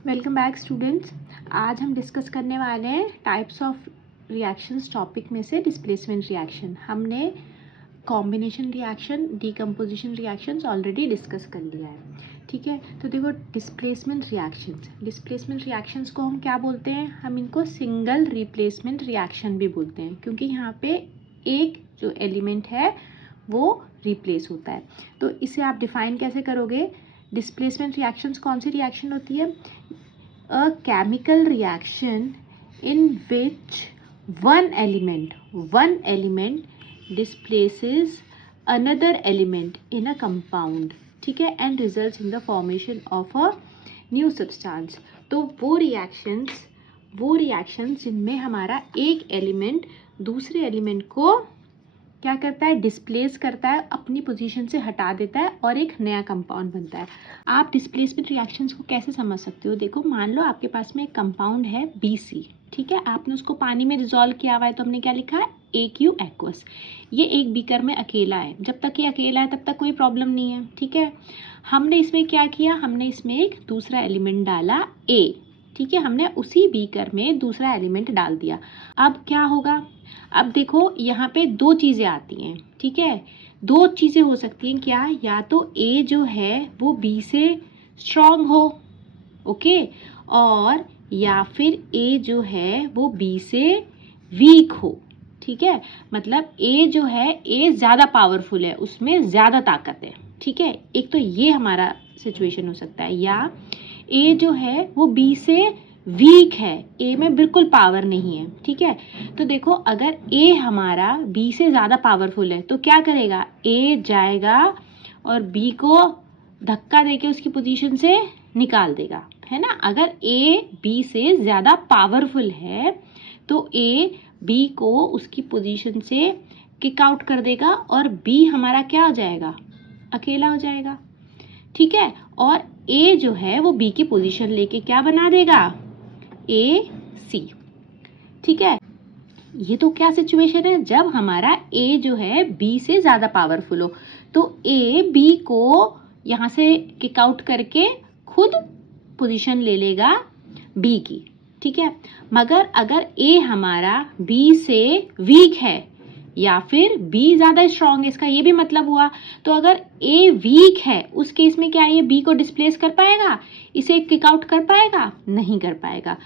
Welcome back students. आज हम discuss करने वाले हैं टाइप्स ऑफ रिएक्शंस टॉपिक में से डिस्प्लेसमेंट रिएक्शन। हमने combination reaction, decomposition reactions already discuss कर लिया है, ठीक है। तो देखो डिस्प्लेसमेंट रिएक्शंस को हम क्या बोलते हैं? हम इनको सिंगल रिप्लेसमेंट रिएक्शन भी बोलते हैं, क्योंकि यहाँ पे एक जो एलिमेंट है वो रिप्लेस होता है। तो इसे आप डिफाइन कैसे करोगे? डिस्प्लेसमेंट रिएक्शंस कौन सी रिएक्शन होती है? A chemical reaction in which one element displaces another element in a compound, ठीक है, and results in the formation of a new substance। तो वो रिएक्शंस जिनमें हमारा एक एलिमेंट दूसरे एलिमेंट को क्या करता है? डिस्प्लेस करता है, अपनी पोजीशन से हटा देता है और एक नया कंपाउंड बनता है। आप डिस्प्लेसमेंट रिएक्शंस को कैसे समझ सकते हो? देखो, मान लो आपके पास में एक कंपाउंड है BC, ठीक है। आपने उसको पानी में डिजोल्व किया हुआ है, तो हमने क्या लिखा है? AQ aqueous. ये एक बीकर में अकेला है। जब तक ये अकेला है तब तक कोई प्रॉब्लम नहीं है, ठीक है। हमने इसमें क्या किया? हमने इसमें एक दूसरा एलिमेंट डाला A, ठीक है। हमने उसी बीकर में दूसरा एलिमेंट डाल दिया। अब क्या होगा? अब देखो, यहाँ पे दो चीज़ें आती हैं, ठीक है। दो चीज़ें हो सकती हैं क्या? या तो A जो है वो B से स्ट्रॉन्ग हो, ओके, और या फिर A जो है वो B से वीक हो, ठीक है। मतलब A जो है, A ज़्यादा पावरफुल है, उसमें ज़्यादा ताकत है, ठीक है। एक तो ये हमारा सिचुएशन हो सकता है। या A जो है वो B से वीक है, A में बिल्कुल पावर नहीं है, ठीक है। तो देखो, अगर A हमारा B से ज़्यादा पावरफुल है तो क्या करेगा? A जाएगा और B को धक्का देके उसकी पोजीशन से निकाल देगा, है ना। अगर A B से ज़्यादा पावरफुल है तो A B को उसकी पोजीशन से किक आउट कर देगा और B हमारा क्या हो जाएगा? अकेला हो जाएगा, ठीक है। और A जो है वो B की पोजीशन लेके क्या बना देगा? AC, ठीक है। ये तो क्या सिचुएशन है? जब हमारा A जो है B से ज़्यादा पावरफुल हो, तो A B को यहाँ से किक आउट करके खुद पोजीशन ले लेगा B की, ठीक है। मगर अगर A हमारा B से वीक है या फिर B ज़्यादा स्ट्रॉन्ग है, इसका ये भी मतलब हुआ। तो अगर A वीक है, उस केस में क्या ये B को डिस्प्लेस कर पाएगा? इसे किक आउट कर पाएगा? नहीं कर पाएगा।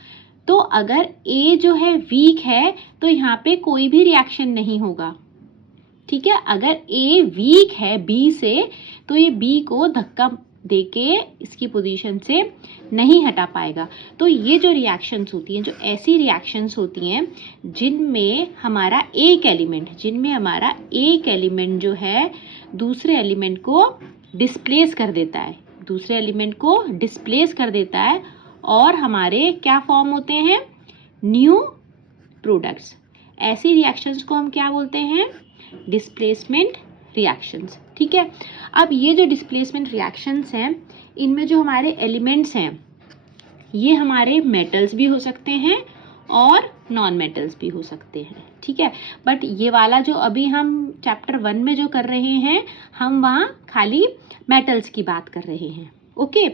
तो अगर A जो है वीक है तो यहाँ पे कोई भी रिएक्शन नहीं होगा, ठीक है। अगर A वीक है B से तो ये B को धक्का देके इसकी पोजीशन से नहीं हटा पाएगा। तो ये जो रिएक्शंस होती हैं, जो ऐसी रिएक्शंस होती हैं जिनमें हमारा एक एलिमेंट जो है दूसरे एलिमेंट को डिस्प्लेस कर देता है, और हमारे क्या फॉर्म होते हैं? New products. ऐसी रिएक्शंस को हम क्या बोलते हैं? डिस्प्लेसमेंट रिएक्शंस, ठीक है। अब ये जो डिस्प्लेसमेंट रिएक्शंस हैं, इनमें जो हमारे एलिमेंट्स हैं ये हमारे मेटल्स भी हो सकते हैं और नॉन मेटल्स भी हो सकते हैं, ठीक है। बट ये वाला जो अभी हम चैप्टर 1 में जो कर रहे हैं, हम वहाँ खाली मेटल्स की बात कर रहे हैं, ओके।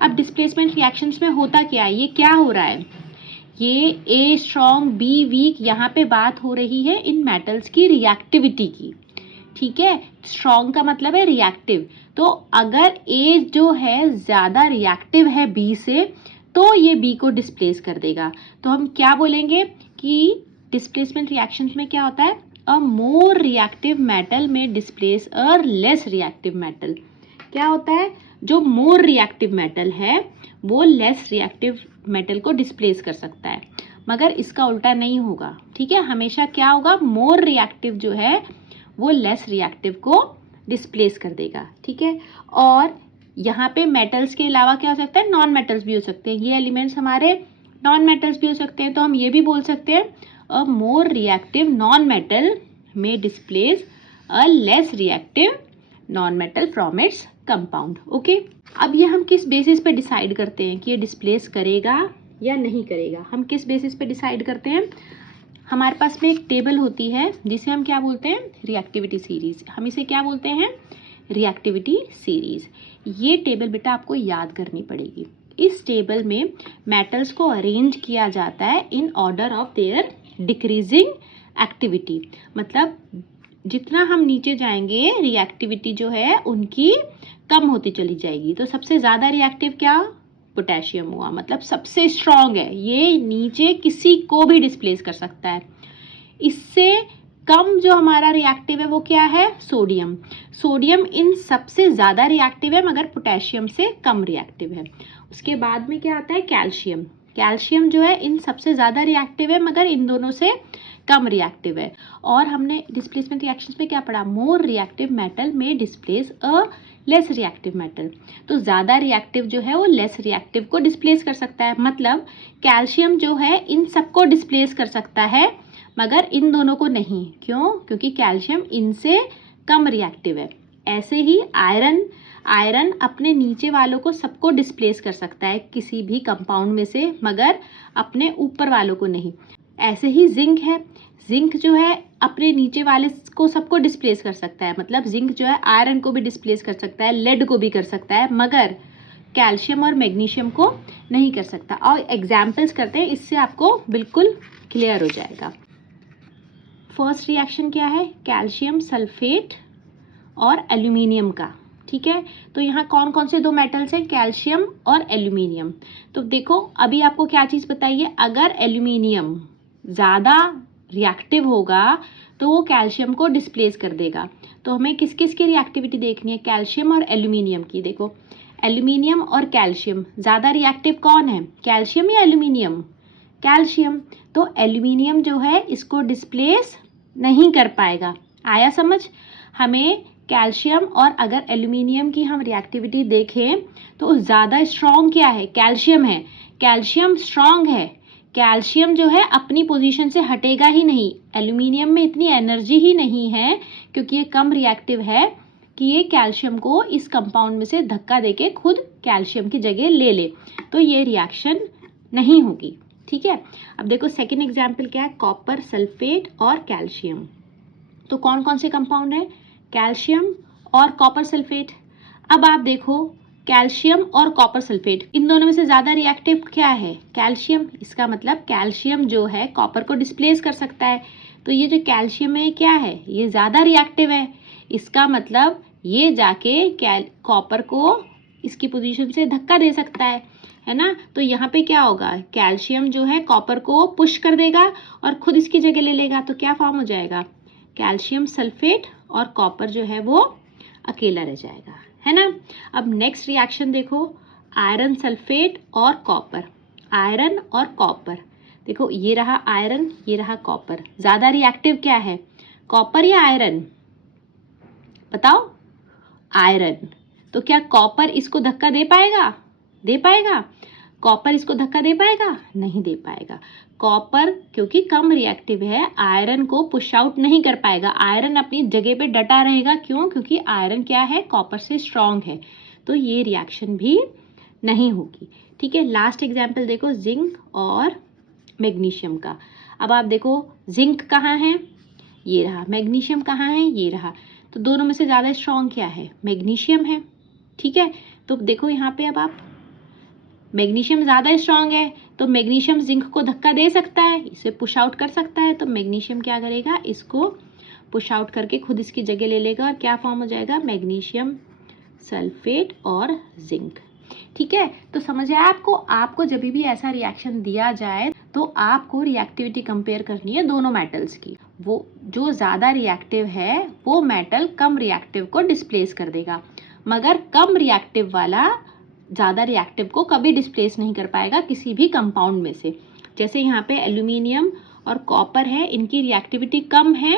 अब डिस्प्लेसमेंट रिएक्शंस में होता क्या है? ये क्या हो रहा है? ये A स्ट्रॉन्ग B वीक, यहाँ पे बात हो रही है इन मेटल्स की रिएक्टिविटी की, ठीक है। स्ट्रॉन्ग का मतलब है रिएक्टिव। तो अगर A जो है ज़्यादा रिएक्टिव है B से, तो ये B को डिस्प्लेस कर देगा। तो हम क्या बोलेंगे कि डिस्प्लेसमेंट रिएक्शंस में क्या होता है? अ मोर रिएक्टिव मेटल में displace a less reactive metal. क्या होता है? जो मोर रिएक्टिव मेटल है वो लेस रिएक्टिव मेटल को डिस्प्लेस कर सकता है, मगर इसका उल्टा नहीं होगा, ठीक है। हमेशा क्या होगा? मोर रिएक्टिव जो है वो लेस रिएक्टिव को डिस्प्लेस कर देगा, ठीक है। और यहाँ पे मेटल्स के अलावा क्या हो सकता है? नॉन मेटल्स भी हो सकते हैं। ये एलिमेंट्स हमारे नॉन मेटल्स भी हो सकते हैं। तो हम ये भी बोल सकते हैं अ मोर रिएक्टिव नॉन मेटल में displace a less reactive non metal from its compound, okay. अब ये हम किस बेसिस पे डिसाइड करते हैं कि ये डिस्प्लेस करेगा या नहीं करेगा? हम किस बेसिस पे डिसाइड करते हैं? हमारे पास में एक टेबल होती है जिसे हम क्या बोलते हैं? Reactivity series. हम इसे क्या बोलते हैं? Reactivity series. ये टेबल बेटा आपको याद करनी पड़ेगी। इस टेबल में मेटल्स को अरेंज किया जाता है in order of their decreasing activity. मतलब जितना हम नीचे जाएंगे रिएक्टिविटी जो है उनकी कम होती चली जाएगी। तो सबसे ज़्यादा रिएक्टिव क्या, पोटेशियम हुआ, मतलब सबसे स्ट्रॉन्ग है, ये नीचे किसी को भी डिस्प्लेस कर सकता है। इससे कम जो हमारा रिएक्टिव है वो क्या है, सोडियम। सोडियम इन सबसे ज़्यादा रिएक्टिव है मगर पोटेशियम से कम रिएक्टिव है। उसके बाद में क्या आता है, कैल्शियम। कैल्शियम जो है इन सबसे ज़्यादा रिएक्टिव है मगर इन दोनों से कम रिएक्टिव है। और हमने डिस्प्लेसमेंट रिएक्शंस में क्या पढ़ा, मोर रिएक्टिव मेटल में displace a less reactive metal. तो ज़्यादा रिएक्टिव जो है वो लेस रिएक्टिव को डिस्प्लेस कर सकता है। मतलब कैल्शियम जो है इन सबको डिस्प्लेस कर सकता है मगर इन दोनों को नहीं। क्यों, क्योंकि कैल्शियम इनसे कम रिएक्टिव है। ऐसे ही आयरन अपने नीचे वालों को सबको डिस्प्लेस कर सकता है किसी भी कंपाउंड में से मगर अपने ऊपर वालों को नहीं। ऐसे ही जिंक है, जिंक जो है अपने नीचे वाले को सबको डिस्प्लेस कर सकता है। मतलब जिंक जो है आयरन को भी डिस्प्लेस कर सकता है, लेड को भी कर सकता है मगर कैल्शियम और मैग्नीशियम को नहीं कर सकता। और एग्जाम्पल्स करते हैं, इससे आपको बिल्कुल क्लियर हो जाएगा। फर्स्ट रिएक्शन क्या है, कैल्शियम सल्फेट और एल्यूमिनियम का। ठीक है, तो यहाँ कौन कौन से दो मेटल्स हैं, कैल्शियम और एल्यूमिनियम। तो देखो अभी आपको क्या चीज़ बताइए, अगर एल्यूमिनियम ज़्यादा रिएक्टिव होगा तो वो कैल्शियम को डिस्प्लेस कर देगा। तो हमें किस किस की रिएक्टिविटी देखनी है, कैल्शियम और एल्यूमिनियम की। देखो एल्यूमिनियम और कैल्शियम, ज़्यादा रिएक्टिव कौन है, कैल्शियम या एल्यूमिनियम, कैल्शियम। तो एल्यूमिनियम जो है इसको डिस्प्लेस नहीं कर पाएगा। आया समझ, हमें कैल्शियम और अगर एल्यूमिनियम की हम रिएक्टिविटी देखें तो ज़्यादा स्ट्रॉन्ग क्या है, कैल्शियम है। कैल्शियम स्ट्रॉन्ग है, कैल्शियम जो है अपनी पोजीशन से हटेगा ही नहीं। एल्यूमिनियम में इतनी एनर्जी ही नहीं है क्योंकि ये कम रिएक्टिव है कि ये कैल्शियम को इस कंपाउंड में से धक्का देके खुद कैल्शियम की जगह ले ले, तो ये रिएक्शन नहीं होगी। ठीक है, अब देखो सेकेंड एग्जाम्पल क्या है, कॉपर सल्फेट और कैल्शियम। तो कौन कौन से कंपाउंड है, कैल्शियम और कॉपर सल्फेट। अब आप देखो कैल्शियम और कॉपर सल्फेट, इन दोनों में से ज़्यादा रिएक्टिव क्या है, कैल्शियम। इसका मतलब कैल्शियम जो है कॉपर को डिस्प्लेस कर सकता है। तो ये जो कैल्शियम है क्या है, ये ज़्यादा रिएक्टिव है। इसका मतलब ये जाके कॉपर को इसकी पोजीशन से धक्का दे सकता है ना। तो यहाँ पे क्या होगा, कैल्शियम जो है कॉपर को पुश कर देगा और खुद इसकी जगह ले लेगा। तो क्या फॉर्म हो जाएगा, कैल्शियम सल्फेट और कॉपर जो है वो अकेला रह जाएगा, है ना। अब नेक्स्ट रिएक्शन देखो, आयरन सल्फेट और कॉपर। आयरन और कॉपर, देखो ये रहा आयरन, ये रहा कॉपर। ज़्यादा रिएक्टिव क्या है, कॉपर या आयरन, बताओ, आयरन। तो क्या कॉपर इसको धक्का दे पाएगा, दे पाएगा, कॉपर इसको धक्का दे पाएगा, नहीं दे पाएगा। कॉपर क्योंकि कम रिएक्टिव है आयरन को पुश आउट नहीं कर पाएगा, आयरन अपनी जगह पे डटा रहेगा। क्यों, क्योंकि आयरन क्या है, कॉपर से स्ट्रॉन्ग है। तो ये रिएक्शन भी नहीं होगी। ठीक है, लास्ट एग्जाम्पल देखो, जिंक और मैग्नीशियम का। अब आप देखो जिंक कहाँ है, ये रहा, मैग्नीशियम कहाँ है, ये रहा। तो दोनों में से ज़्यादा स्ट्रॉन्ग क्या है, मैग्नीशियम है। ठीक है, तो देखो यहाँ पे अब आप मैग्नीशियम ज़्यादा स्ट्रॉन्ग है तो मैग्नीशियम जिंक को धक्का दे सकता है, इसे पुश आउट कर सकता है। तो मैग्नीशियम क्या करेगा, इसको पुश आउट करके खुद इसकी जगह ले लेगा और क्या फॉर्म हो जाएगा, मैग्नीशियम सल्फेट और जिंक। ठीक है, तो समझ आया आपको जब भी ऐसा रिएक्शन दिया जाए तो आपको रिएक्टिविटी कंपेयर करनी है दोनों मेटल्स की। वो जो ज़्यादा रिएक्टिव है वो मेटल कम रिएक्टिव को डिस्प्लेस कर देगा मगर कम रिएक्टिव वाला ज़्यादा रिएक्टिव को कभी डिस्प्लेस नहीं कर पाएगा किसी भी कंपाउंड में से। जैसे यहाँ पे एल्यूमिनियम और कॉपर है, इनकी रिएक्टिविटी कम है,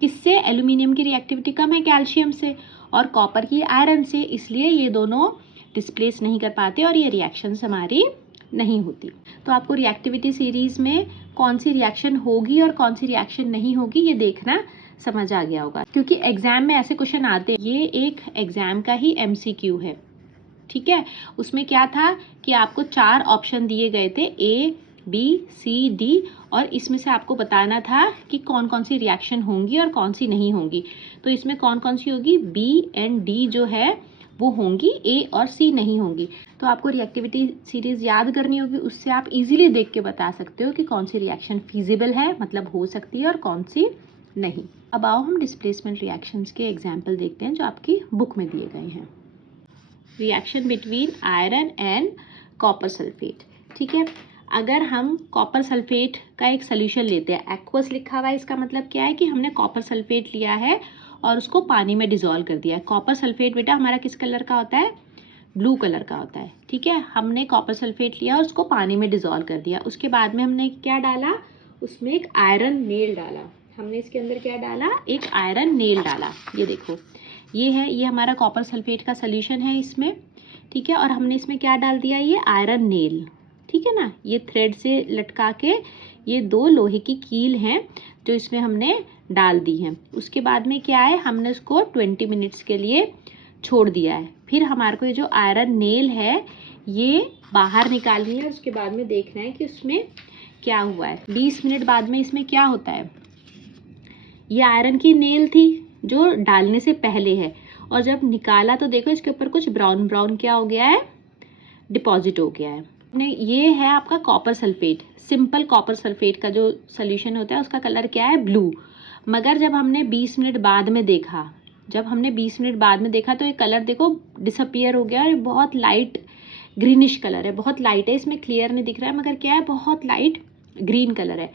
किससे, एल्यूमिनियम की रिएक्टिविटी कम है कैल्शियम से और कॉपर की आयरन से, इसलिए ये दोनों डिस्प्लेस नहीं कर पाते और ये रिएक्शंस हमारी नहीं होती। तो आपको रिएक्टिविटी सीरीज में कौन सी रिएक्शन होगी और कौन सी रिएक्शन नहीं होगी ये देखना समझ आ गया होगा, क्योंकि एग्जाम में ऐसे क्वेश्चन आते हैं। ये एक एग्जाम का ही MCQ है। ठीक है, उसमें क्या था कि आपको 4 ऑप्शन दिए गए थे, A, B, C, D, और इसमें से आपको बताना था कि कौन कौन सी रिएक्शन होंगी और कौन सी नहीं होंगी। तो इसमें कौन कौन सी होगी, B and D जो है वो होंगी, ए और सी नहीं होंगी। तो आपको रिएक्टिविटी सीरीज याद करनी होगी, उससे आप इजीली देख के बता सकते हो कि कौन सी रिएक्शन फीजिबल है, मतलब हो सकती है, और कौन सी नहीं। अब आओ हम डिस्प्लेसमेंट रिएक्शंस के एग्जाम्पल देखते हैं जो आपकी बुक में दिए गए हैं। Reaction between iron and copper sulphate. ठीक है, अगर हम कॉपर सल्फेट का एक सोल्यूशन लेते हैं, एक्वस लिखा हुआ है, इसका मतलब क्या है कि हमने कॉपर सल्फेट लिया है और उसको पानी में डिजोल्व कर दिया है। कॉपर सल्फेट बेटा हमारा किस कलर का होता है? ब्लू कलर का होता है। ठीक है, हमने कॉपर सल्फेट लिया और उसको पानी में डिजोल्व कर दिया। उसके बाद में हमने क्या डाला? उसमें एक आयरन नेल डाला। हमने इसके अंदर क्या डाला? एक आयरन नेल डाला। ये देखो, ये है, ये हमारा कॉपर सल्फेट का सोल्यूशन है इसमें। ठीक है, और हमने इसमें क्या डाल दिया? ये आयरन नेल। ठीक है ना, ये थ्रेड से लटका के ये 2 लोहे की कील हैं जो इसमें हमने डाल दी हैं। उसके बाद में क्या है, हमने उसको 20 मिनट्स के लिए छोड़ दिया है। फिर हमारे को ये जो आयरन नेल है ये बाहर निकालनी है। उसके बाद में देखना है कि उसमें क्या हुआ है। 20 मिनट बाद में इसमें क्या होता है? ये आयरन की नेल थी जो डालने से पहले है, और जब निकाला तो देखो इसके ऊपर कुछ ब्राउन ब्राउन क्या हो गया है? डिपॉजिट हो गया है। ये है आपका copper sulphate. Simple copper sulphate का जो सोल्यूशन होता है उसका कलर क्या है? ब्लू। मगर जब हमने 20 मिनट बाद में देखा, तो ये कलर देखो डिसअपियर हो गया, और बहुत लाइट ग्रीनिश कलर है, बहुत लाइट है, इसमें क्लियर नहीं दिख रहा है, मगर क्या है, बहुत लाइट ग्रीन कलर है।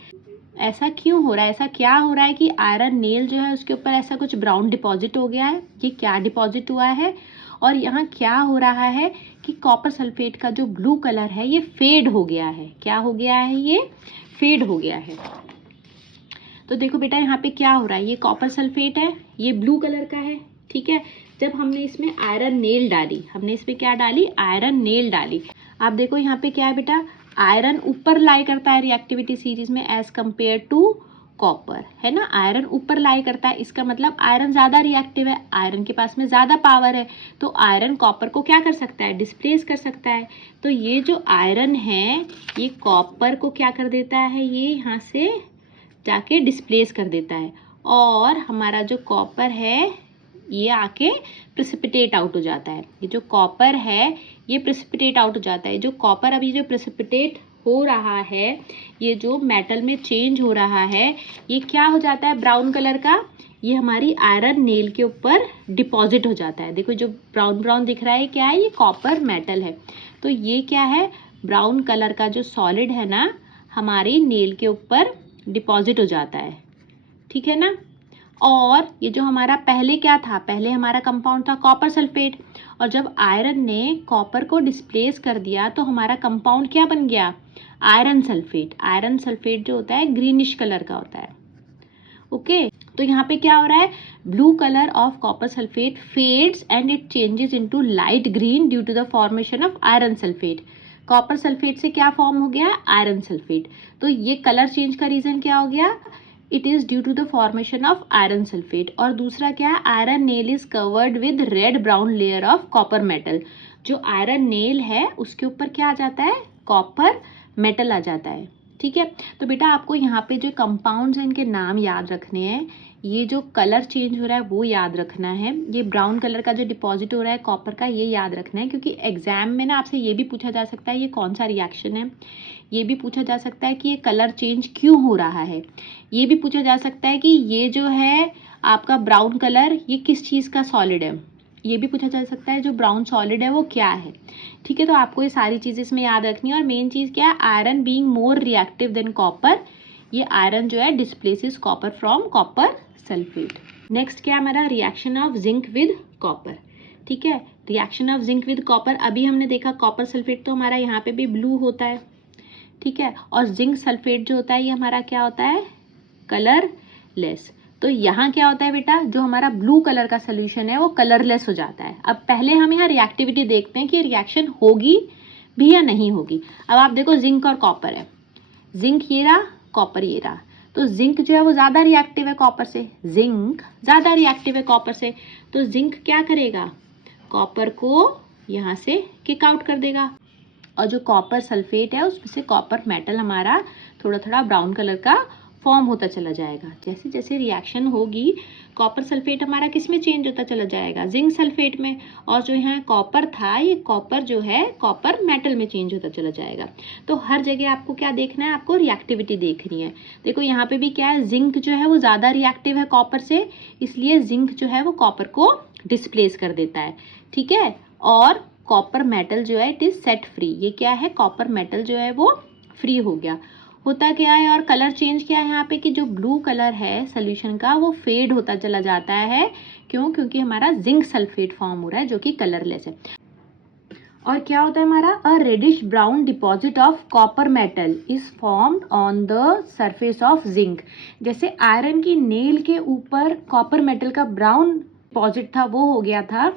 ऐसा क्यों हो रहा है? ऐसा क्या हो रहा है कि आयरन नेल जो है उसके ऊपर ऐसा कुछ ब्राउन डिपॉजिट हो गया है? ये क्या डिपॉजिट हुआ है? और यहाँ क्या हो रहा है कि कॉपर सल्फेट का जो ब्लू कलर है ये फेड हो गया है। क्या हो गया है? ये फेड हो गया है। तो देखो बेटा यहाँ पे क्या हो रहा है, ये कॉपर सल्फेट है, ये ब्लू कलर का है। ठीक है, जब हमने इसमें आयरन नेल डाली, हमने इसमें क्या डाली? आयरन नेल डाली। आप देखो यहाँ पे क्या है बेटा, आयरन ऊपर लाई करता है रिएक्टिविटी सीरीज में एज कंपेयर टू कॉपर, है ना। आयरन ऊपर लाई करता है, इसका मतलब आयरन ज़्यादा रिएक्टिव है, आयरन के पास में ज़्यादा पावर है, तो आयरन कॉपर को क्या कर सकता है? डिस्प्लेस कर सकता है। तो ये जो आयरन है ये कॉपर को क्या कर देता है? ये यहाँ से जाके डिस्प्लेस कर देता है, और हमारा जो कॉपर है ये आके प्रेसिपिटेट आउट हो जाता है। ये जो कॉपर है ये प्रेसिपिटेट आउट हो जाता है। जो कॉपर अभी जो प्रेसिपिटेट हो रहा है, ये जो मेटल में चेंज हो रहा है, ये क्या हो जाता है? ब्राउन कलर का। ये हमारी आयरन नेल के ऊपर डिपॉजिट हो जाता है। देखो जो ब्राउन ब्राउन दिख रहा है क्या है? ये कॉपर मेटल है। तो ये क्या है? ब्राउन कलर का जो सॉलिड है ना हमारी नेल के ऊपर डिपॉजिट हो जाता है। ठीक है ना। और ये जो हमारा पहले क्या था? पहले हमारा कंपाउंड था कॉपर सल्फेट, और जब आयरन ने कॉपर को डिस्प्लेस कर दिया तो हमारा कंपाउंड क्या बन गया? Iron sulphate. आयरन सल्फेट जो होता है ग्रीनिश कलर का होता है। ओके, तो यहाँ पे क्या हो रहा है? Blue colour of copper sulphate fades and it changes into light green due to the formation of iron sulphate. Copper sulphate से क्या फॉर्म हो गया? Iron sulphate. तो ये कलर चेंज का रीजन क्या हो गया? It is due to the formation of iron sulphate. और दूसरा क्या है? Iron nail is covered with red brown layer of copper metal. जो आयरन नेल है उसके ऊपर क्या आ जाता है? कॉपर मेटल आ जाता है। ठीक है, तो बेटा आपको यहाँ पे जो कंपाउंड्स हैं इनके नाम याद रखने हैं। ये जो कलर चेंज हो रहा है वो याद रखना है। ये ब्राउन कलर का जो डिपॉजिट हो रहा है कॉपर का, ये याद रखना है, क्योंकि एग्जाम में ना आपसे ये भी पूछा जा सकता है ये कौन सा रिएक्शन है। ये भी पूछा जा सकता है कि ये कलर चेंज क्यों हो रहा है। ये भी पूछा जा सकता है कि ये जो है आपका ब्राउन कलर ये किस चीज़ का सॉलिड है। ये भी पूछा जा सकता है जो ब्राउन सॉलिड है वो क्या है। ठीक है, तो आपको ये सारी चीज़ इसमें याद रखनी है। और मेन चीज़ क्या है? Iron being more reactive than copper. ये आयरन जो है displaces copper from copper sulphate. Next क्या हमारा? Reaction of zinc with copper. ठीक है, reaction of zinc with copper. अभी हमने देखा कॉपर सल्फेट तो हमारा यहाँ पे भी ब्लू होता है। ठीक है, और जिंक सल्फेट जो होता है ये हमारा क्या होता है? कलरलेस। तो यहाँ क्या होता है बेटा? जो हमारा ब्लू कलर का सोल्यूशन है वो कलरलेस हो जाता है। अब पहले हम यहाँ रिएक्टिविटी देखते हैं कि रिएक्शन होगी भी या नहीं होगी। अब आप देखो जिंक और कॉपर है, जिंक ये रहा, कॉपर ये रहा। तो जिंक जो है वो ज़्यादा रिएक्टिव है कॉपर से, जिंक ज़्यादा रिएक्टिव है कॉपर से। तो जिंक क्या करेगा? कॉपर को यहाँ से किक आउट कर देगा, और जो कॉपर सल्फेट है उसमें से कॉपर मेटल हमारा थोड़ा थोड़ा ब्राउन कलर का फॉर्म होता चला जाएगा। जैसे जैसे रिएक्शन होगी कॉपर सल्फेट हमारा किस में चेंज होता चला जाएगा, जिंक सल्फेट में, और जो यहाँ कॉपर था ये कॉपर जो है कॉपर मेटल में चेंज होता चला जाएगा। तो हर जगह आपको क्या देखना है, आपको रिएक्टिविटी देखनी है। देखो यहाँ पे भी क्या है, जिंक जो है वो ज़्यादा रिएक्टिव है कॉपर से, इसलिए जिंक जो है वो कॉपर को डिस्प्लेस कर देता है, ठीक है। और कॉपर मेटल जो है इट इज सेट फ्री, ये क्या है, कॉपर मेटल जो है वो फ्री हो गया। होता क्या है, और कलर चेंज क्या है यहाँ पे कि जो ब्लू कलर है सोल्यूशन का वो फेड होता चला जाता है। क्यों, क्योंकि हमारा जिंक सल्फेट फॉर्म हो रहा है जो कि कलरलेस है। और क्या होता है हमारा, a reddish brown deposit of copper metal is formed on the surface of zinc. जैसे आयरन की नेल के ऊपर कॉपर मेटल का ब्राउन डिपॉजिट था वो हो गया था,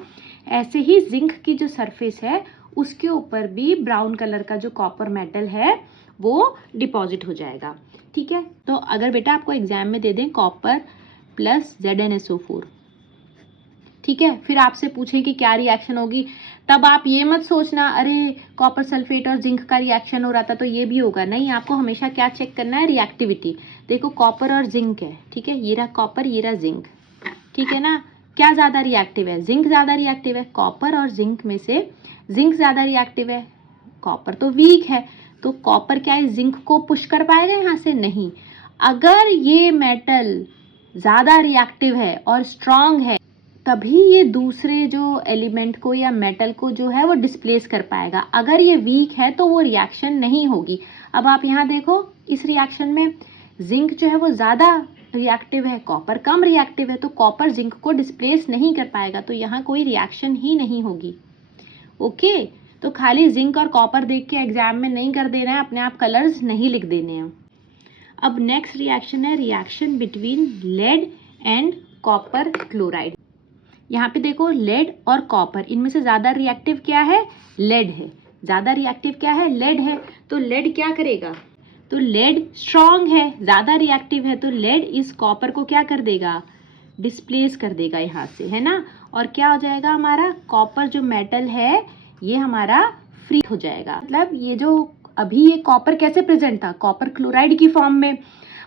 ऐसे ही जिंक की जो सरफेस है उसके ऊपर भी ब्राउन कलर का जो कॉपर मेटल है वो डिपॉजिट हो जाएगा, ठीक है। तो अगर बेटा आपको एग्जाम में दे दें कॉपर प्लस ZnSO4, ठीक है, फिर आपसे पूछें कि क्या रिएक्शन होगी, तब आप ये मत सोचना अरे कॉपर सल्फेट और जिंक का रिएक्शन हो रहा था तो ये भी होगा, नहीं, आपको हमेशा क्या चेक करना है, रिएक्टिविटी। देखो कॉपर और जिंक है, ठीक है, ये रहा कॉपर ये रहा जिंक, ठीक है ना, क्या ज़्यादा रिएक्टिव है, जिंक ज़्यादा रिएक्टिव है। कॉपर और जिंक में से जिंक ज़्यादा रिएक्टिव है, कॉपर तो वीक है, तो कॉपर क्या है जिंक को पुश कर पाएगा यहाँ से, नहीं। अगर ये मेटल ज़्यादा रिएक्टिव है और स्ट्रांग है तभी ये दूसरे जो एलिमेंट को या मेटल को जो है वो डिस्प्लेस कर पाएगा। अगर ये वीक है तो वो रिएक्शन नहीं होगी। अब आप यहाँ देखो इस रिएक्शन में जिंक जो है वो ज़्यादा रिएक्टिव है, कॉपर कम रिएक्टिव है, तो कॉपर जिंक को डिस्प्लेस नहीं कर पाएगा, तो यहाँ कोई रिएक्शन ही नहीं होगी। ओके, तो खाली जिंक और कॉपर देख के एग्जाम में नहीं कर देना है, अपने आप कलर्स नहीं लिख देने हैं। अब नेक्स्ट रिएक्शन है reaction between lead and copper chloride. यहाँ पे देखो लेड और कॉपर, इनमें से ज़्यादा रिएक्टिव क्या है, लेड है, ज़्यादा रिएक्टिव क्या है, लेड है। तो लेड क्या करेगा, तो लेड स्ट्रॉन्ग है, ज़्यादा रिएक्टिव है, तो लेड इस कॉपर को क्या कर देगा, डिस्प्लेस कर देगा यहाँ से, है ना। और क्या हो जाएगा हमारा, कॉपर जो मेटल है ये हमारा फ्री हो जाएगा। मतलब ये जो अभी ये कॉपर कैसे प्रेजेंट था, कॉपर क्लोराइड की फॉर्म में,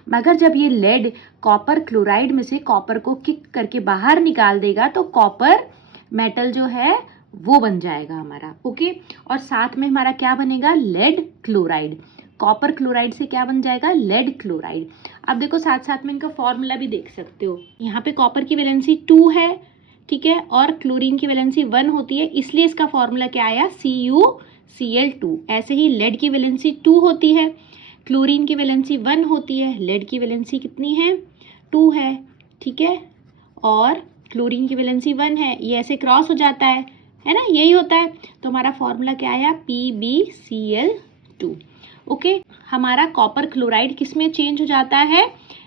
मगर जब ये लेड कॉपर क्लोराइड में से कॉपर को किक करके बाहर निकाल देगा तो कॉपर मेटल जो है वो बन जाएगा हमारा, ओके। और साथ में हमारा क्या बनेगा, लेड क्लोराइड, कॉपर क्लोराइड से क्या बन जाएगा, लेड क्लोराइड। अब देखो साथ साथ में इनका फॉर्मूला भी देख सकते हो, यहाँ पे कॉपर की वैलेंसी 2 है, ठीक है, और क्लोरीन की वैलेंसी 1 होती है, इसलिए इसका फॉर्मूला क्या आया, CuCl2। ऐसे ही लेड की वैलेंसी 2 होती है, क्लोरीन की वैलेंसी 1 होती है, लेड की वैलेंसी कितनी है, 2 है, ठीक है, और क्लोरीन की वैलेंसी 1 है, ये ऐसे क्रॉस हो जाता है ना, यही होता है। तो हमारा फॉर्मूला क्या आया, PbCl2, ओके। हमारा कॉपर क्लोराइड किस में चेंज हो जाता है,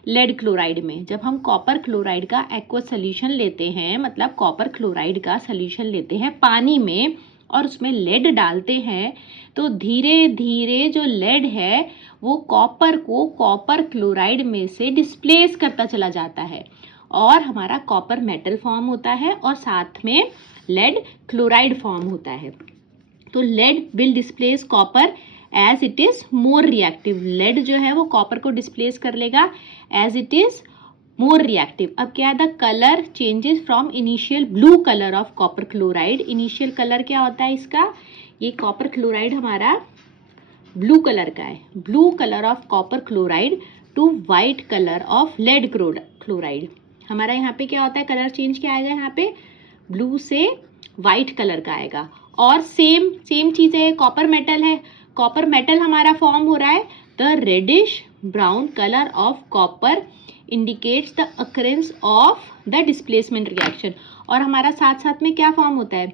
लेड क्लोराइड में। जब हम कॉपर क्लोराइड का एक्वा सोल्यूशन लेते हैं, मतलब कॉपर क्लोराइड का सोल्यूशन लेते हैं पानी में और उसमें लेड डालते हैं, तो धीरे धीरे जो लेड है वो कॉपर को कॉपर क्लोराइड में से डिस्प्लेस करता चला जाता है और हमारा कॉपर मेटल फॉर्म होता है और साथ में लेड क्लोराइड फॉर्म होता है। तो lead will displace copper as it is more reactive, lead जो है वो कॉपर को डिस्प्लेस कर लेगा as it is more reactive. अब क्या है, the colour changes from initial blue colour of copper chloride. Initial colour क्या होता है इसका, ये कॉपर क्लोराइड हमारा ब्लू कलर का है, blue colour of copper chloride to white colour of lead chloride. हमारा यहाँ पे क्या होता है, कलर चेंज क्या आएगा, यहाँ पे ब्लू से वाइट कलर का आएगा। और सेम चीज़ है, कॉपर मेटल है, कॉपर मेटल हमारा फॉर्म हो रहा है, the reddish brown colour of copper indicates the occurrence of the displacement reaction. और हमारा साथ साथ में क्या फॉर्म होता है,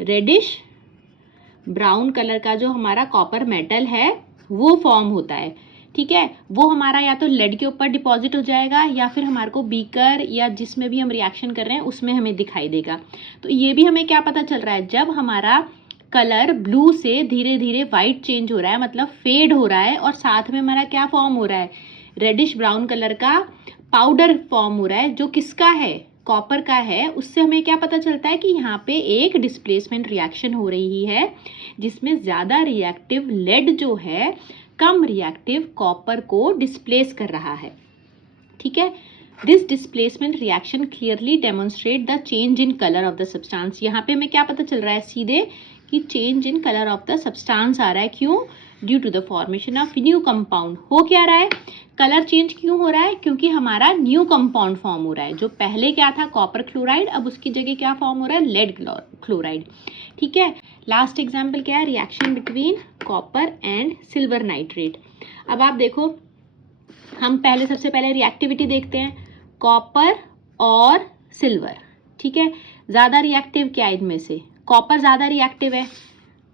रेडिश ब्राउन कलर का जो हमारा कॉपर मेटल है वो फॉर्म होता है, ठीक है। वो हमारा या तो लेड के ऊपर डिपॉजिट हो जाएगा या फिर हमारे को बीकर या जिसमें भी हम रिएक्शन कर रहे हैं उसमें हमें दिखाई देगा। तो ये भी हमें क्या पता चल रहा है, जब हमारा कलर ब्लू से धीरे धीरे वाइट चेंज हो रहा है, मतलब फेड हो रहा है, और साथ में हमारा क्या फॉर्म हो रहा है, रेडिश ब्राउन कलर का पाउडर फॉर्म हो रहा है, जो किसका है, कॉपर का है। उससे हमें क्या पता चलता है कि यहाँ पे एक डिस्प्लेसमेंट रिएक्शन हो रही है जिसमें ज़्यादा रिएक्टिव लेड जो है कम रिएक्टिव कॉपर को डिस्प्लेस कर रहा है। ठीक है। This displacement reaction clearly demonstrate the change in colour of the substance. यहाँ पे हमें क्या पता चल रहा है सीधे कि change in colour of the substance आ रहा है। क्यों? Due to the formation of new compound. हो क्या रहा है? कलर चेंज क्यों हो रहा है? क्योंकि हमारा न्यू कंपाउंड फॉर्म हो रहा है। जो पहले क्या था कॉपर क्लोराइड, अब उसकी जगह क्या फॉर्म हो रहा है? Lead chloride. ठीक है। लास्ट एग्जाम्पल क्या है? Reaction between copper and silver nitrate. अब आप देखो, हम पहले सबसे पहले रिएक्टिविटी देखते हैं कॉपर और सिल्वर। ठीक है। ज़्यादा रिएक्टिव क्या है इनमें से? कॉपर ज़्यादा रिएक्टिव है।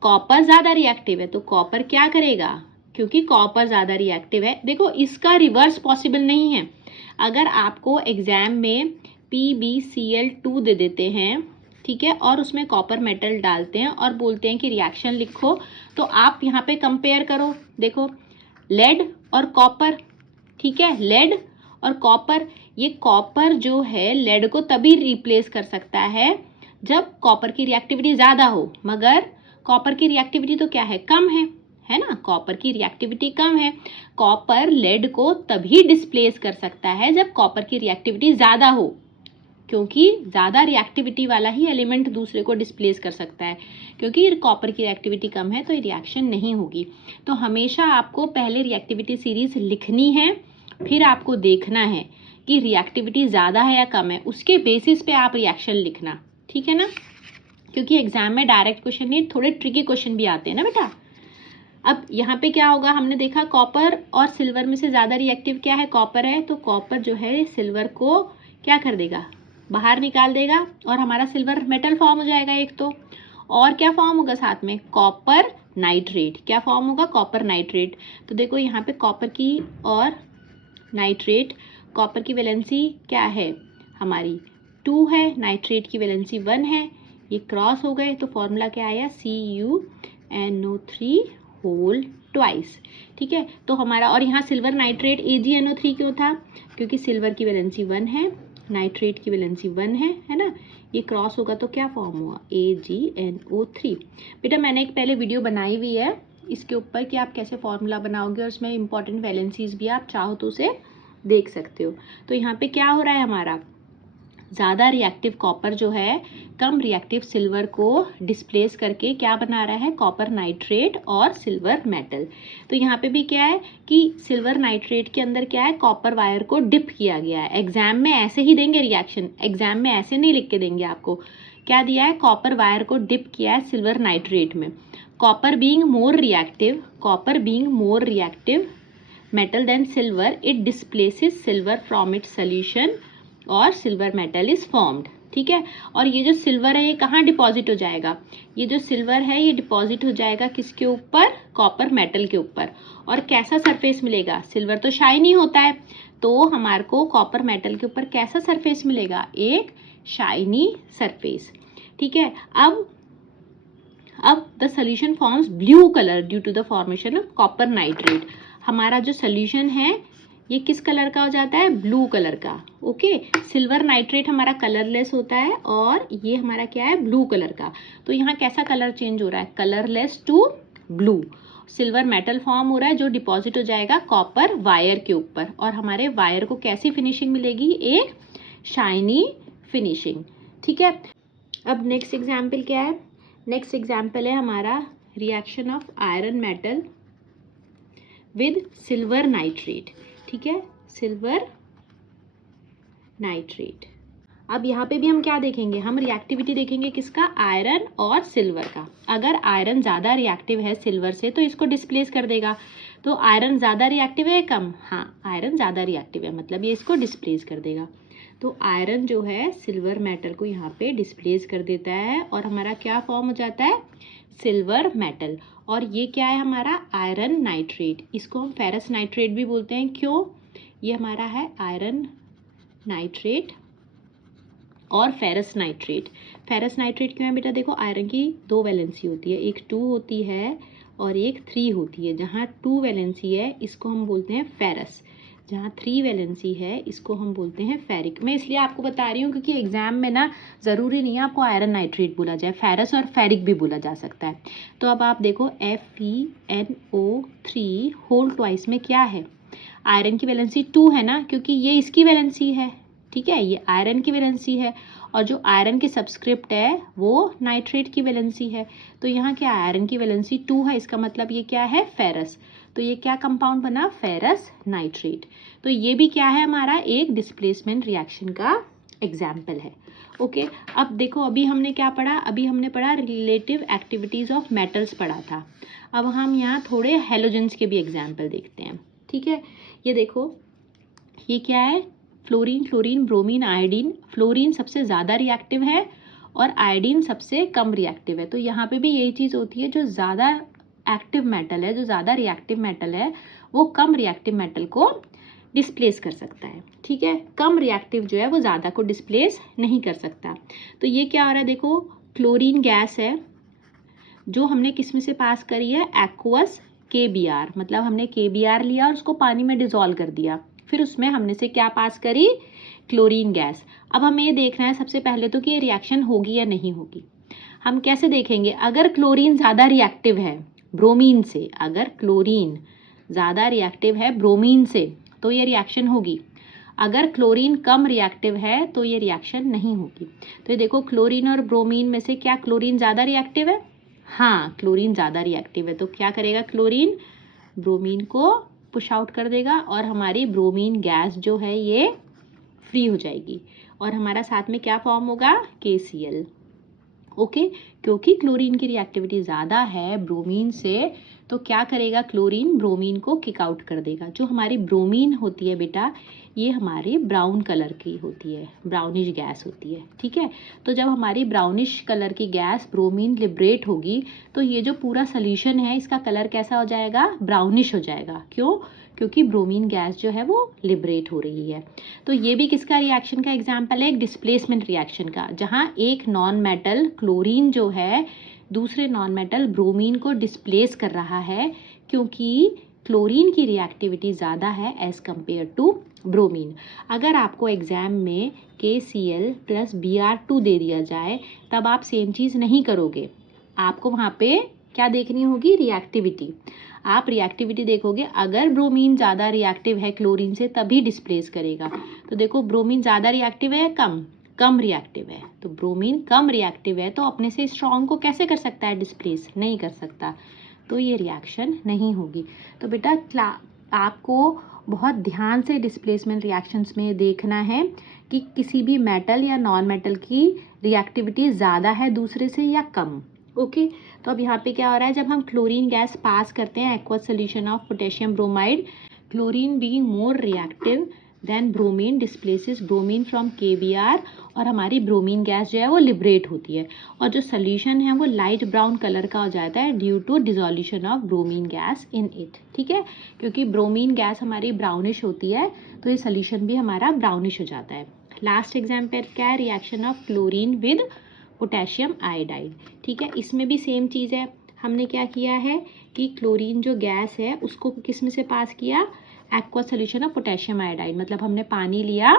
कॉपर ज़्यादा रिएक्टिव है तो कॉपर क्या करेगा? क्योंकि कॉपर ज़्यादा रिएक्टिव है। देखो इसका रिवर्स पॉसिबल नहीं है। अगर आपको एग्जाम में PbCl2 दे देते हैं, ठीक है, और उसमें कॉपर मेटल डालते हैं और बोलते हैं कि रिएक्शन लिखो, तो आप यहाँ पे कंपेयर करो। देखो लेड और कॉपर, ठीक है, लेड और कॉपर। ये कॉपर जो है लेड को तभी रिप्लेस कर सकता है जब कॉपर की रिएक्टिविटी ज़्यादा हो, मगर कॉपर की रिएक्टिविटी तो क्या है? कम है ना। कॉपर की रिएक्टिविटी कम है। कॉपर लेड को तभी डिस्प्लेस कर सकता है जब कॉपर की रिएक्टिविटी ज़्यादा हो, क्योंकि ज़्यादा रिएक्टिविटी वाला ही एलिमेंट दूसरे को डिस्प्लेस कर सकता है। क्योंकि कॉपर की रिएक्टिविटी कम है तो रिएक्शन नहीं होगी। तो हमेशा आपको पहले रिएक्टिविटी सीरीज लिखनी है, फिर आपको देखना है कि रिएक्टिविटी ज़्यादा है या कम है, उसके बेसिस पे आप रिएक्शन लिखना। ठीक है ना। क्योंकि एग्जाम में डायरेक्ट क्वेश्चन नहीं, थोड़े ट्रिकी क्वेश्चन भी आते हैं ना बेटा। अब यहाँ पे क्या होगा? हमने देखा कॉपर और सिल्वर में से ज़्यादा रिएक्टिव क्या है? कॉपर है। तो कॉपर जो है सिल्वर को क्या कर देगा? बाहर निकाल देगा और हमारा सिल्वर मेटल फॉर्म हो जाएगा एक तो। और क्या फॉर्म होगा साथ में? Copper nitrate. क्या फॉर्म होगा? Copper nitrate. तो देखो यहाँ पे कॉपर की और नाइट्रेट, कॉपर की वैलेंसी क्या है हमारी? 2 है, नाइट्रेट की वैलेंसी 1 है। ये क्रॉस हो गए तो फॉर्मूला क्या आया? CuNO3 whole twice. ठीक है। तो हमारा, और यहाँ सिल्वर नाइट्रेट AgNO3 क्यों था? क्योंकि सिल्वर की वैलेंसी 1 है, नाइट्रेट की वैलेंसी 1 है ना। ये क्रॉस होगा तो क्या फॉर्म हुआ? AgNO3। बेटा मैंने एक पहले वीडियो बनाई हुई है इसके ऊपर कि आप कैसे फॉर्मूला बनाओगे, और उसमें इंपॉर्टेंट वैलेंसीज भी आप चाहो तो उसे देख सकते हो। तो यहाँ पे क्या हो रहा है हमारा? ज़्यादा रिएक्टिव कॉपर जो है कम रिएक्टिव सिल्वर को डिस्प्लेस करके क्या बना रहा है? कॉपर नाइट्रेट और सिल्वर मेटल। तो यहाँ पे भी क्या है कि सिल्वर नाइट्रेट के अंदर क्या है? कॉपर वायर को डिप किया गया है। एग्जाम में ऐसे ही देंगे रिएक्शन, एग्जाम में ऐसे नहीं लिख के देंगे आपको। क्या दिया है? कॉपर वायर को डिप किया है सिल्वर नाइट्रेट में। Copper being more reactive metal than silver, it displaces silver from its solution और silver metal is formed। ठीक है। और ये जो सिल्वर है ये कहाँ डिपॉजिट हो जाएगा? ये जो सिल्वर है ये डिपॉजिट हो जाएगा किसके ऊपर? कॉपर मेटल के ऊपर। और कैसा सरफेस मिलेगा? सिल्वर तो शाइनी होता है, तो हमारे को कॉपर मेटल के ऊपर कैसा सरफेस मिलेगा? एक शाइनी सरफेस। ठीक है। अब the solution forms blue colour due to the formation of copper nitrate. हमारा जो सोल्यूशन है ये किस कलर का हो जाता है? ब्लू कलर का। ओके। सिल्वर नाइट्रेट हमारा कलरलेस होता है और ये हमारा क्या है? ब्लू कलर का। तो यहाँ कैसा कलर चेंज हो रहा है? Colourless to blue. Silver metal form हो रहा है जो डिपॉजिट हो जाएगा कॉपर वायर के ऊपर, और हमारे वायर को कैसी फिनिशिंग मिलेगी? एक शाइनी फिनिशिंग। ठीक है। अब नेक्स्ट एग्जाम्पल क्या है? नेक्स्ट एग्जाम्पल है हमारा reaction of iron metal with silver nitrate. ठीक है, सिल्वर नाइट्रेट। अब यहाँ पे भी हम क्या देखेंगे? हम रिएक्टिविटी देखेंगे किसका? आयरन और सिल्वर का। अगर आयरन ज़्यादा रिएक्टिव है सिल्वर से तो इसको डिस्प्लेस कर देगा। तो आयरन ज़्यादा रिएक्टिव है कम? हाँ, आयरन ज़्यादा रिएक्टिव है, मतलब ये इसको डिस्प्लेस कर देगा। तो आयरन जो है सिल्वर मेटल को यहाँ पे डिस्प्लेस कर देता है और हमारा क्या फॉर्म हो जाता है? Silver metal. और ये क्या है हमारा? Iron nitrate. इसको हम फेरस नाइट्रेट भी बोलते हैं। क्यों? ये हमारा है आयरन नाइट्रेट और फेरस नाइट्रेट। फेरस नाइट्रेट क्यों है बेटा? देखो आयरन की 2 वैलेंसी होती है, एक 2 होती है और एक 3 होती है। जहाँ 2 वैलेंसी है इसको हम बोलते हैं फेरस, जहाँ 3 वैलेंसी है इसको हम बोलते हैं फेरिक। मैं इसलिए आपको बता रही हूँ क्योंकि एग्जाम में ना ज़रूरी नहीं है आपको आयरन नाइट्रेट बोला जाए, फेरस और फेरिक भी बोला जा सकता है। तो अब आप देखो FeNO3 होल ट्वाइस में क्या है? आयरन की वैलेंसी 2 है ना, क्योंकि ये इसकी वैलेंसी है, ठीक है, ये आयरन की वैलेंसी है, और जो आयरन की सबस्क्रिप्ट है वो नाइट्रेट की वैलेंसी है। तो यहाँ क्या आयरन की वैलेंसी 2 है, इसका मतलब ये क्या है, फेरस। तो ये क्या कंपाउंड बना, फेरस नाइट्रेट। तो ये भी क्या है, हमारा एक डिस्प्लेसमेंट रिएक्शन का एग्जाम्पल है। ओके, अब देखो अभी हमने क्या पढ़ा, अभी हमने पढ़ा रिलेटिव एक्टिविटीज़ ऑफ मेटल्स पढ़ा था। अब हम यहाँ थोड़े हेलोजेंस के भी एग्जाम्पल देखते हैं, ठीक है। ये देखो, ये क्या है, fluorine, chlorine, bromine, iodine. Fluorine सबसे ज़्यादा रिएक्टिव है और आयोडीन सबसे कम रिएक्टिव है। तो यहाँ पे भी यही चीज़ होती है, जो ज़्यादा एक्टिव मेटल है, जो ज़्यादा रिएक्टिव मेटल है, वो कम रिएक्टिव मेटल को डिस्प्लेस कर सकता है, ठीक है। कम रिएक्टिव जो है वो ज़्यादा को डिस्प्लेस नहीं कर सकता। तो ये क्या हो रहा है, देखो क्लोरीन गैस है जो हमने किस में से पास करी है, एक्वस KBr, मतलब हमने KBr लिया और उसको पानी में डिजोल्व कर दिया, फिर उसमें हमने से क्या पास करी, क्लोरीन गैस। अब हमें ये देखना है सबसे पहले तो कि ये रिएक्शन होगी या नहीं होगी। हम कैसे देखेंगे, अगर क्लोरीन ज़्यादा रिएक्टिव है ब्रोमीन से, अगर क्लोरीन ज़्यादा रिएक्टिव है ब्रोमीन से तो ये रिएक्शन होगी। अगर क्लोरीन कम रिएक्टिव है तो ये रिएक्शन नहीं होगी। तो ये देखो, क्लोरीन और ब्रोमीन में से क्या क्लोरीन ज़्यादा रिएक्टिव है, हाँ क्लोरीन ज़्यादा रिएक्टिव है। तो क्या करेगा, क्लोरीन ब्रोमीन को पुश आउट कर देगा और हमारी ब्रोमीन गैस जो है ये फ्री हो जाएगी और हमारा साथ में क्या फॉर्म होगा, KCl। ओके, क्योंकि क्लोरीन की रिएक्टिविटी ज़्यादा है ब्रोमीन से, तो क्या करेगा, क्लोरीन ब्रोमीन को किक आउट कर देगा। जो हमारी ब्रोमीन होती है बेटा, ये हमारी ब्राउन कलर की होती है, ब्राउनिश गैस होती है, ठीक है। तो जब हमारी ब्राउनिश कलर की गैस ब्रोमीन लिबरेट होगी तो ये जो पूरा सोल्यूशन है इसका कलर कैसा हो जाएगा, ब्राउनिश हो जाएगा। क्यों, क्योंकि ब्रोमीन गैस जो है वो लिबरेट हो रही है। तो ये भी किसका रिएक्शन का एग्जाम्पल है, एक डिस्प्लेसमेंट रिएक्शन का, जहाँ एक नॉन मेटल क्लोरीन जो है दूसरे नॉन मेटल ब्रोमीन को डिस्प्लेस कर रहा है, क्योंकि क्लोरीन की रिएक्टिविटी ज़्यादा है एज कम्पेयर टू ब्रोमीन। अगर आपको एग्जाम में KCl + Br2 दे दिया जाए तब आप सेम चीज़ नहीं करोगे, आपको वहाँ पे क्या देखनी होगी, रिएक्टिविटी। आप रिएक्टिविटी देखोगे, अगर ब्रोमीन ज़्यादा रिएक्टिव है क्लोरीन से तभी डिस्प्लेस करेगा। तो देखो, ब्रोमीन ज़्यादा रिएक्टिव है, कम रिएक्टिव है। तो ब्रोमीन कम रिएक्टिव है तो अपने से स्ट्रॉन्ग को कैसे कर सकता है, डिस्प्लेस नहीं कर सकता, तो ये रिएक्शन नहीं होगी। तो बेटा आपको बहुत ध्यान से डिस्प्लेसमेंट रिएक्शंस में देखना है कि किसी भी मेटल या नॉन मेटल की रिएक्टिविटी ज़्यादा है दूसरे से या कम। ओके, तो अब यहाँ पे क्या हो रहा है, जब हम क्लोरीन गैस पास करते हैं aqueous solution of potassium bromide, chlorine being more reactive than bromine displaces bromine from KBr और हमारी ब्रोमीन गैस जो है वो लिबरेट होती है और जो सोल्यूशन है वो लाइट ब्राउन कलर का हो जाता है due to dissolution of bromine gas in it, ठीक है। क्योंकि ब्रोमीन गैस हमारी ब्राउनिश होती है तो ये सोल्यूशन भी हमारा ब्राउनिश हो जाता है। लास्ट एग्जाम्पल क्या है, reaction of chlorine with potassium iodide, ठीक है। इसमें भी सेम चीज़ है, हमने क्या किया है कि क्लोरीन जो गैस है उसको किस में से पास किया, aqueous solution of potassium iodide, मतलब हमने पानी लिया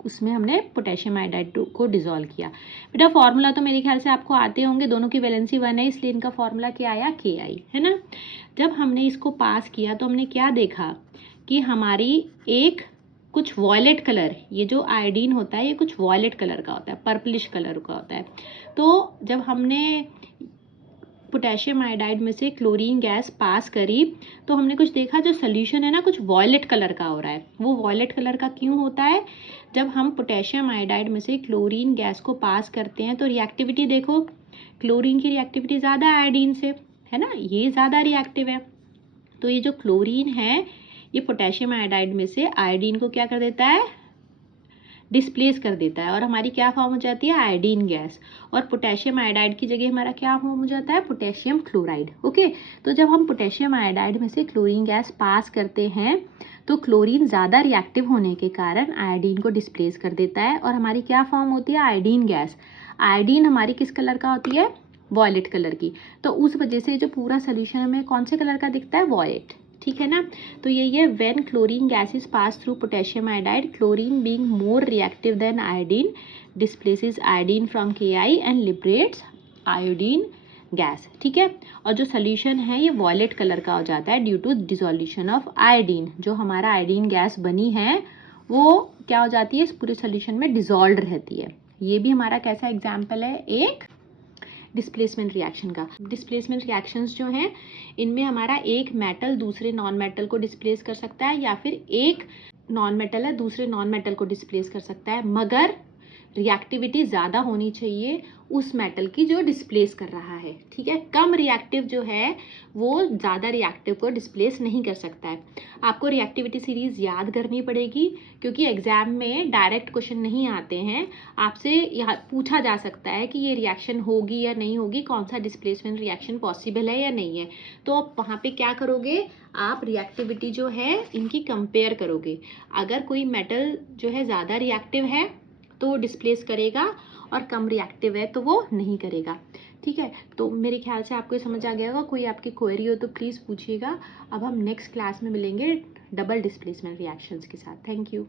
उसमें हमने पोटेशियम आयोडाइड को डिसॉल्व किया। बेटा फॉर्मूला तो मेरे ख्याल से आपको आते होंगे, दोनों की वैलेंसी 1 है इसलिए इनका फॉर्मूला क्या आया, KI, है ना। जब हमने इसको पास किया तो हमने क्या देखा कि हमारी एक कुछ वॉयलेट कलर, ये जो आयोडीन होता है ये कुछ वॉयलेट कलर का होता है, पर्पलिश कलर का होता है। तो जब हमने पोटेशियम आयोडाइड में से क्लोरीन गैस पास करी तो हमने कुछ देखा, जो सोल्यूशन है ना कुछ वॉयलेट कलर का हो रहा है। वो वॉयलेट कलर का क्यों होता है, जब हम पोटेशियम आयोडाइड में से क्लोरीन गैस को पास करते हैं तो रिएक्टिविटी देखो, क्लोरीन की रिएक्टिविटी ज़्यादा है आयोडीन से, है ना, ये ज़्यादा रिएक्टिव है। तो ये जो क्लोरीन है ये पोटेशियम आयोडाइड में से आयोडीन को क्या कर देता है, डिस्प्लेस कर देता है और हमारी क्या फॉर्म हो जाती है, आयोडीन गैस, और पोटेशियम आयोडाइड की जगह हमारा क्या फॉर्म हो जाता है, पोटेशियम क्लोराइड। ओके, तो जब हम पोटेशियम आयोडाइड में से क्लोरीन गैस पास करते हैं तो क्लोरीन ज़्यादा रिएक्टिव होने के कारण आयोडीन को डिस्प्लेस कर देता है और हमारी क्या फॉर्म होती है, आयोडीन गैस। आयोडीन हमारी किस कलर का होती है, वॉयलेट कलर की, तो उस वजह से जो पूरा सोल्यूशन हमें कौन से कलर का दिखता है, वॉयलेट, ठीक है ना। तो ये when chlorine gas is pass through potassium iodide, chlorine being more reactive than iodine displaces iodine from KI and liberates iodine gas, ठीक है। और जो सोल्यूशन है ये वॉयलेट कलर का हो जाता है due to dissolution of iodine. जो हमारा आयोडीन गैस बनी है वो क्या हो जाती है, इस पूरे सोल्यूशन में डिसॉल्व रहती है। ये भी हमारा कैसा एग्जाम्पल है, एक डिस्प्लेसमेंट रिएक्शन का। डिस्प्लेसमेंट रिएक्शंस जो हैं इनमें हमारा एक मेटल दूसरे नॉन मेटल को डिस्प्लेस कर सकता है, या फिर एक नॉन मेटल है दूसरे नॉन मेटल को डिस्प्लेस कर सकता है, मगर रिएक्टिविटी ज़्यादा होनी चाहिए उस मेटल की जो डिस्प्लेस कर रहा है, ठीक है। कम रिएक्टिव जो है वो ज़्यादा रिएक्टिव को डिस्प्लेस नहीं कर सकता है। आपको रिएक्टिविटी सीरीज याद करनी पड़ेगी, क्योंकि एग्जाम में डायरेक्ट क्वेश्चन नहीं आते हैं। आपसे यहाँ पूछा जा सकता है कि ये रिएक्शन होगी या नहीं होगी, कौन सा डिस्प्लेसमेंट रिएक्शन पॉसिबल है या नहीं है। तो आप वहाँ पे क्या करोगे, आप रिएक्टिविटी जो है इनकी कंपेयर करोगे। अगर कोई मेटल जो है ज़्यादा रिएक्टिव है तो वो डिस्प्लेस करेगा, और कम रिएक्टिव है तो वो नहीं करेगा, ठीक है। तो मेरे ख्याल से आपको ये समझ आ गया होगा। कोई आपकी क्वेरी हो तो प्लीज़ पूछिएगा। अब हम नेक्स्ट क्लास में मिलेंगे डबल डिस्प्लेसमेंट रिएक्शंस के साथ। Thank you.